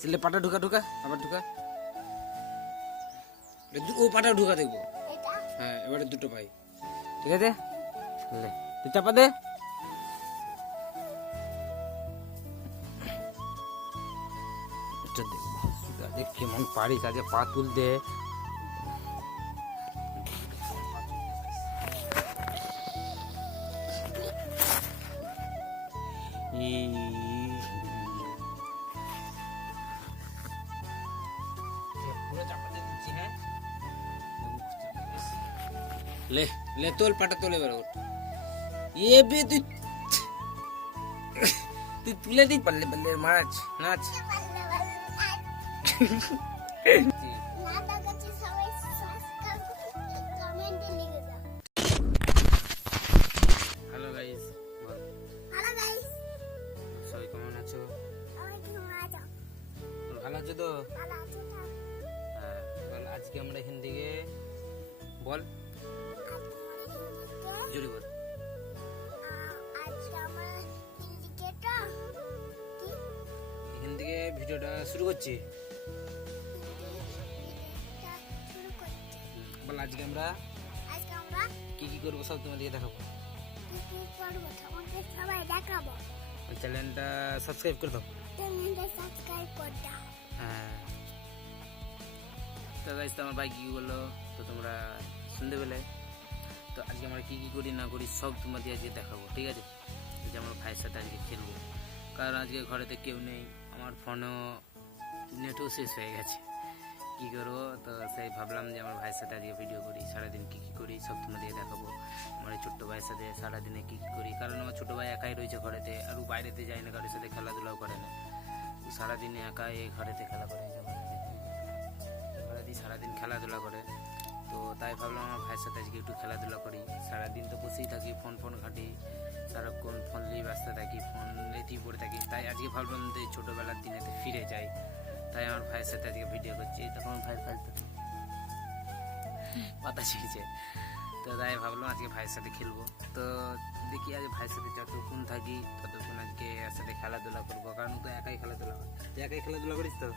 সিলে পাটা ঢুকা ঢুকা আবার ঢুকা। ও পাটা ঢুকা দেখব। হ্যাঁ এবারে দুটো পাই। ঠিক আছে? তুই চাপা দে। এটা দেখ কেমন পারিস আজকে পা তুলতে পুরো লে লে তোল পাটা তোলে বেরো এ বে তুই তুই তুলে দিই পাল্লে পাল্লে মাছ নাচ। হ্যালো গাইস সবাই কেমন আছো? ভালো আছো। তো? হ্যাঁ, আজকে আমরা এখান থেকে বল। জোরে বল। এখান থেকে ভিডিওটা শুরু করছি। বল আজকে আমরা কি কি করব সব তোমাদেরকে দেখাবো। দেখাবো। চ্যানেলটা সাবস্ক্রাইব করে দাও। চ্যানেলটা সাবস্ক্রাইব করে দাও। হ্যাঁ। তো গাইজ তো আমার ভাই কী কী তো তোমরা শুনতে পেলে। তো আজকে আমরা কী কী করি না করি সব তোমাদের আজকে দেখাবো, ঠিক আছে? যে আমার ভাইয়ের সাথে আজকে খেলব। কারণ আজকে ঘরেতে কেউ নেই, আমার ফোনও নেটও শেষ হয়ে গেছে। কী করব? তো সেই ভাবলাম যে আমার ভাইয়ের সাথে আজকে ভিডিও করি, সারাদিন কী কী করি সব তোমাদের দেখাবো। আমার এই ছোট্ট ভাইয়ের সাথে সারাদিনে কী কী করি, কারণ আমার ছোটো ভাই একাই রয়েছে ঘরেতে, আর বাইরেতে যায় না, কারোর সাথে খেলাধুলাও করে না। সারাদিনে একাই ঘরেতে খেলা করে ঘরেতেই সারাদিন খেলাধুলা করে। তাই ভাবলাম আমার ভাইয়ের সাথে আজকে একটু খেলাধুলা করি। সারাদিন তো বসেই থাকি, ফোন ফোন ঘাঁটি, সারাক্ষণ ফোন নিয়ে ব্যস্ত থাকি, ফোন লেতেই পড়ে থাকি। তাই আজকে ভাবলাম যে ছোটোবেলার দিনেতে ফিরে যাই। তাই আমার ভাইয়ের সাথে আজকে ভিডিও করছি। তখন ভাইয়ের কাজ পাতা ছিঁড়ছে। তো তাই ভাবলাম আজকে ভাইয়ের সাথে খেলব। তো দেখি আজ ভাইয়ের সাথে যতক্ষণ থাকি, ততক্ষণ আজকে এর সাথে খেলাধুলা করব। কারণ তো একাই খেলাধুলা তুই একাই খেলাধুলা করিস তো?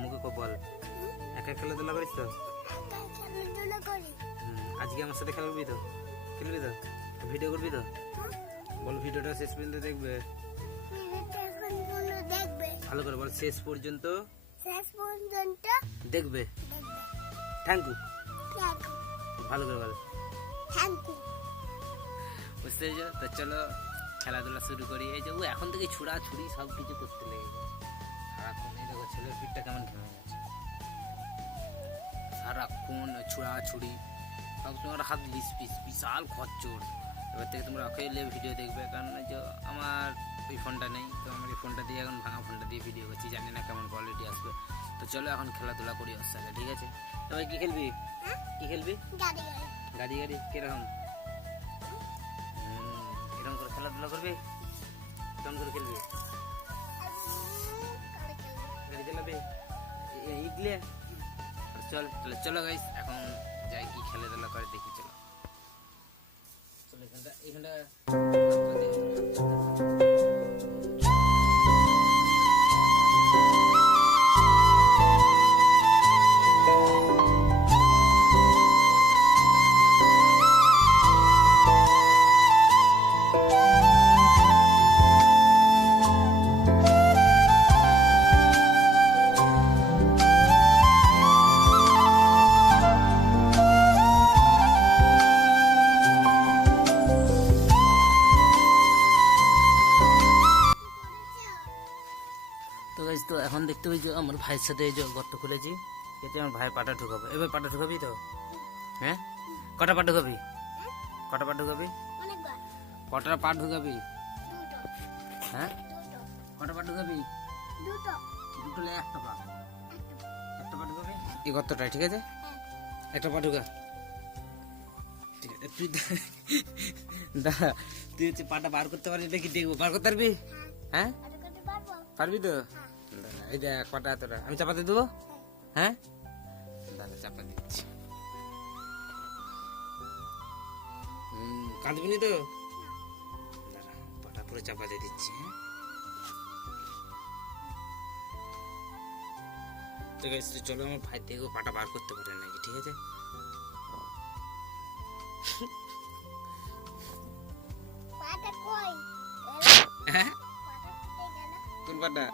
মুখে বল। একাই খেলাধুলা করিস তো? আজকে আমার সাথে খেলবি তো? খেলবি তো? ভিডিও করবি তো? হ্যাঁ। বল ভিডিওটা শেষ পর্যন্ত দেখবে। এখন ভালো করে বল শেষ পর্যন্ত শেষ পর্যন্ত দেখবে। থ্যাংক ইউ ভালো করে বল। থ্যাংক ইউ বুঝতে পেরেছ? তো চলো খেলাধুলা শুরু করি। এই যে ও এখন থেকে ছুড়া ছুড়ি সব কিছু করতে লেগে সারাক্ষণ এই দেখো ছেলের পিঠটা কেমন ঘেমে গেছে। সারাক্ষণ ছুড়া ছুড়ি সবসময় হাত লিস পিস বিশাল খরচর এবার থেকে তোমরা অকেলে ভিডিও দেখবে কারণ যে আমার ওই ফোনটা নেই তো আমার এই ফোনটা দিয়ে এখন ভাঙা ফোনটা দিয়ে ভিডিও করছি জানি না কেমন কোয়ালিটি আসবে। তো চলো এখন খেলাধুলা করি ওর সাথে ঠিক আছে? তবে কি খেলবি? কি খেলবি? গাড়ি গাড়ি কীরকম? এরকম করে খেলাধুলা করবি? কেমন করে খেলবি? গাড়ি চালাবি। ইগলে? চল তাহলে চলো গাইস এখন যাই কি খেলাধুলা করে দেখি চলো। চলো এখানটা এখানটা। যে আমার ভাইয়ের সাথে এই যে গর্ত খুলেছি, এতে আমার ভাই পাটা ঢুকাবো। এবার পাটা ঢুকাবি তো? হ্যাঁ? কটা পা ঢুকাবি? কটা পা ঢুকাবি? কটা পা ঢুকাবি? হ্যাঁ? কটা পা ঢুকাবি? দুটো একটা পা। একটা পা ঢুকাবি? এই গর্তটায় ঠিক আছে? একটা পা ঢুকা। ঠিক আছে, তুই দাঁড়া তুই হচ্ছে পাটা বার করতে পারবি দেখি দেখব বার করতে পারবি? হ্যাঁ? পারব তো? এই দেখ পাটা এতটা আমি চাপাতে দেবো? হ্যাঁ? দাদা চাপা দিচ্ছি। কাঁদবি তো? দাঁড়া পাটা পুরো চাপা দিয়ে দিচ্ছি হ্যাঁ? তো guys, চলো আমার ভাই থেকে পাটা বার করতে পারে নাকি ঠিক আছে? পাটা কই? হ্যাঁ? কোন পাটা?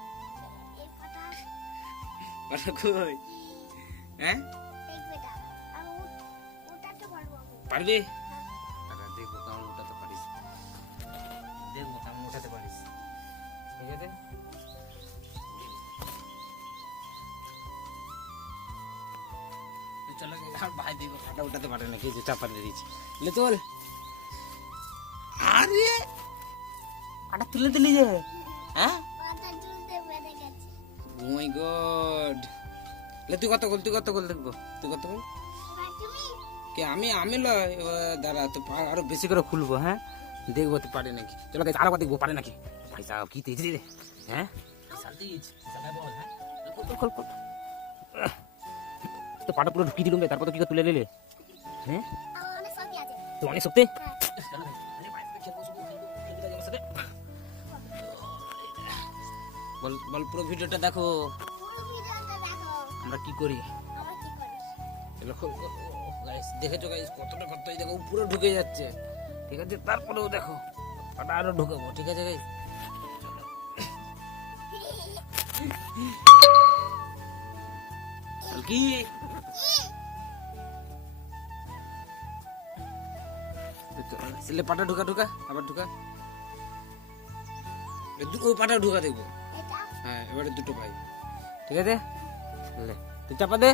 কই? হ্যাঁ? পারব? দেখব কেমন উঠাতে পারিস। দেখব কেমন উঠাতে পারিস। ঠিক আছে? চলো আমার ভাই দেখব ফাটা উঠাতে পারে না কি যে চাপা দিয়ে দিয়েছি। লে চল আরে! আটা তুলে দিলি যে। হ্যাঁ? ও মাই গড লে তুই কত গোল তুই কত গোল দেখব তুই কত গোল এবার তুমি কে আমি আমি লয় এবার দাঁড়া তো পা- আরও বেশি করে খুলবো হ্যাঁ দেখব তো পারে নাকি চলো গাইস আরও দেখব পারে নাকি ভাই সাহেব কি তেজ রে হ্যাঁ বিশাল তেজ বিশাল বল হ্যাঁ খোল, খোল, খোল, খোল। আহ, তো পাটা পুরো ঢুকিয়ে দিলুম বে, তারপর তো কি করে তুলে নিলে হ্যাঁ আমার অনেক শক্তি আছে তো অনেক সত্যি বল বল পুরো ভিডিওটা দেখো। আমরা কি করি? ও, দেখেছ গাইস কতটা কত দেখো পুরো ঢুকে যাচ্ছে। ঠিক আছে? তারপরেও দেখো পাটা আরও ঢুকাবো ঠিক আছে গাইস কি? পাটা ঢুকা ঢুকা আবার ঢুকা। ওই পাটা ঢুকা দেখব। হ্যাঁ এবারে দুটো পাই ঠিক আছে? লে তুই চাপা দে।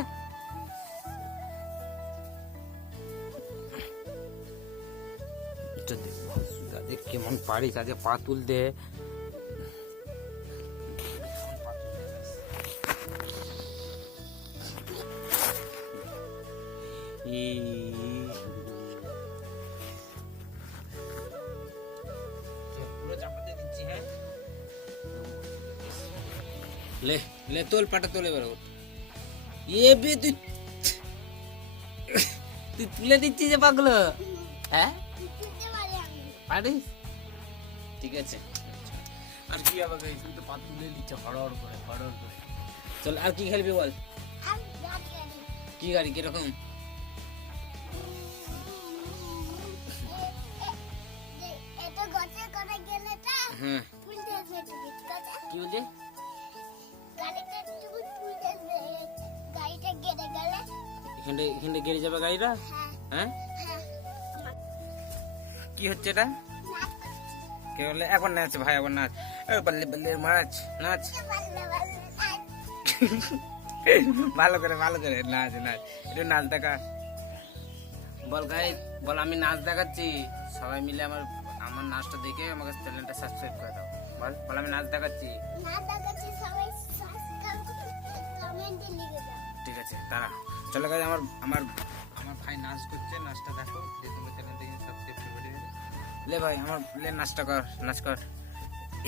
কেমন পারিস আজকে পা তুলতে পুরো লে লে তোল পাটা তোলে এবার এ বে তুই তুই তুলে দিচ্ছিস যে পাগলো হ্যাঁ পারিস ঠিক আছে আর কি গাইস তুই তো পা তুলে দিচ্ছে হড়হড় করে হড়হড় করে চল আর কি খেলবি বল কি গাড়ি কীরকম হ্যাঁ কি বলছে এখানটা এখানটা গেড়ে যাবে গাড়িটা? হ্যাঁ। হ্যাঁ? হ্যাঁ। কি হচ্ছে এটা? কে বলে এখন নাচ ভাই এখন নাচ। মাছ নাচ নাচ। ভালো করে ভালো করে নাচ নাচ। একটু নাচ দেখা। বল গাই বল আমি নাচ দেখাচ্ছি। সবাই মিলে আমার আমার নাচটা দেখে আমাকে চ্যানেলটা সাবস্ক্রাইব করে দাও। বল বল আমি নাচ দেখাচ্ছি। না দেখাচ্ছি সবাই ঠিক আছে, দাঁড়া। চলো গাই আমার আমার আমার ভাই নাচ করছে, নাচটা দেখো। যে তোমরা চ্যানেল থেকে সাবস্ক্রাইব করে লে ভাই, আমার লে নাচটা কর, নাচ কর।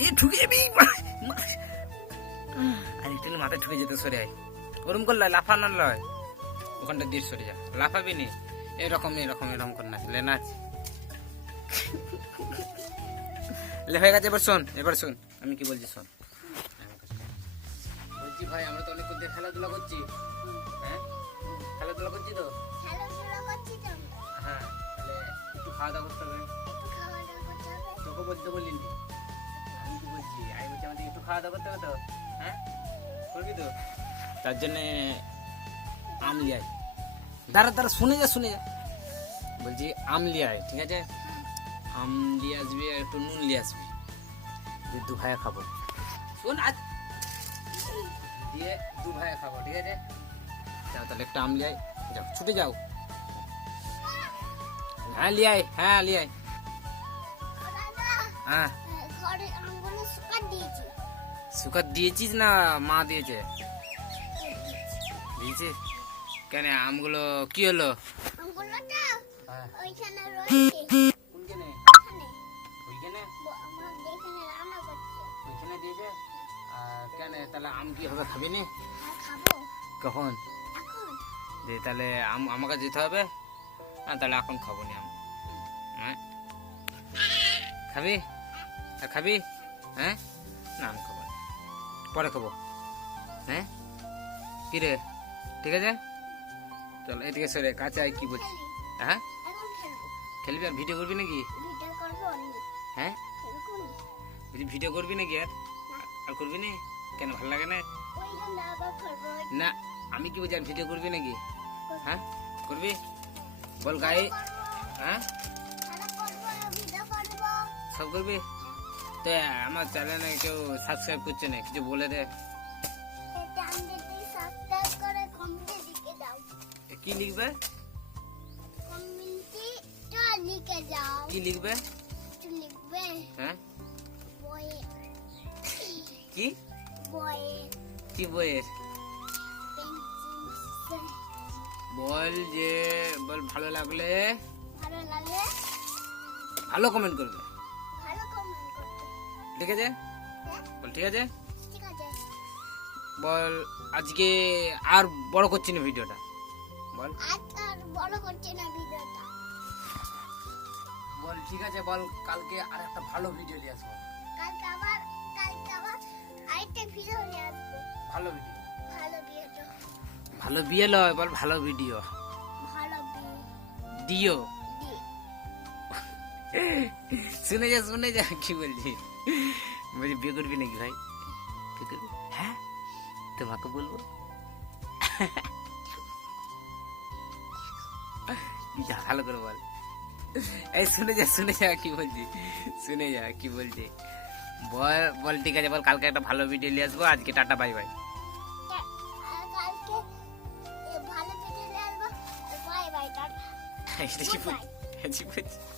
এই ঠুকে যাবি আর, একটু মাথায় ঠুকে যেতে সরে আয়। ওরম করলে লাফানোর লয়। ওখানটা দিয়ে সরে যা। লাফাবি নি। এরকম এরকম এরকম করে নাচ। লে নাচ। লে হয়ে গেছে এবার শোন এবার শোন। আমি কি বলছি শোন? বলছি ভাই আমরা তো অনেক দিয়ে খেলাধুলা করছি। হ্যাঁ? খেলাধুলা করছি তো? খেলাধুলা করছি তো। হ্যাঁ তাহলে একটু খাওয়া দাওয়া করতে হবে। তোকে বলতে বলিনি। আমি কি বলছি আমি বলছি আমাদের একটু খাওয়া দাওয়া করতে হবে তো? হ্যাঁ? করবি তো? তার জন্যে আম লিয়াই দাঁড়া দাঁড়া শুনে যা শুনে যা। বলছি আম লিয়াই ঠিক আছে? আম লিয়ে আসবি আর একটু নুন লিয়ে আসবি। দু ভাইয়া খাব। শোন আজ দিয়ে দু ভাইয়া খাব ঠিক আছে? যাও তাহলে একটা আম লিয়াই যাও ছুটে যাও। হ্যাঁ লিয়াই হ্যাঁ লিয়াই হ্যাঁ। আমগুলো দিয়েছি সুখাত দিয়েছিস না মা দিয়েছে? দিয়েছিস কেন আমগুলো কি হলো? আমগুলোটা হ্যাঁ। ওইখানে রয়েছে। কেন? তাহলে আম কি হবে খাবি নি? কখন? দিয়ে তাহলে আম আমাকে যেতে হবে। হ্যাঁ তাহলে এখন খাব নি আম। হ্যাঁ? খাবি? আর খাবি? হ্যাঁ? না আমি খাব পরে খাব। হ্যাঁ? কি রে? ঠিক আছে? চল এদিকে সরে কাছে আয় কি বলছিস? হ্যাঁ? খেলবি। আর ভিডিও করবি নাকি? হ্যাঁ? বলছি ভিডিও করবি নাকি আর? আর করবি না? কেন ভালো লাগে না? না আমি কি বলছি ভিডিও করবি নাকি? হ্যাঁ? করবি? বল গায়ে। হ্যাঁ? সব করবি? তো আমার চ্যানেলে কেউ সাবস্ক্রাইব করছে না কিছু বলে দে। কি লিখবে? কি লিখবে? লিখবে। হ্যাঁ? কি? কি বইয়ের? বল যে বল ভালো লাগলে। ভালো কমেন্ট করবে। ভালো কমেন্ট করতে ঠিক আছে? হ্যাঁ? বল ঠিক আছে? ঠিক আছে। বল আজকে আর বড় করছি না ভিডিওটা। বল। আর বড় করছে না ভিডিওটা। বল ঠিক আছে বল কালকে আর একটা ভালো ভিডিও নিয়ে আসব। কালকে আরেকটা ভিডিও নিয়ে আসব। ভালো ভিডিও ভালো ভিডিও ভালো বিয়ে লয় বল ভালো ভিডিও ভালো দিও। শুনে যা শুনে যা কি বলছি? বলছি বিয়ে করবি নাকি ভাই? বিয়ে করবি? হ্যাঁ? তোমাকে বলব? ভালো করে বল। এই শুনে যা শুনে যা কি বলছি? শুনে যা কি বলছি? বল বল ঠিক আছে বল কালকে একটা ভালো ভিডিও নিয়ে আসব আজকে টাটা বাই বাই ভালো ভিডিও নিয়ে আসব বাই বাই টাটা।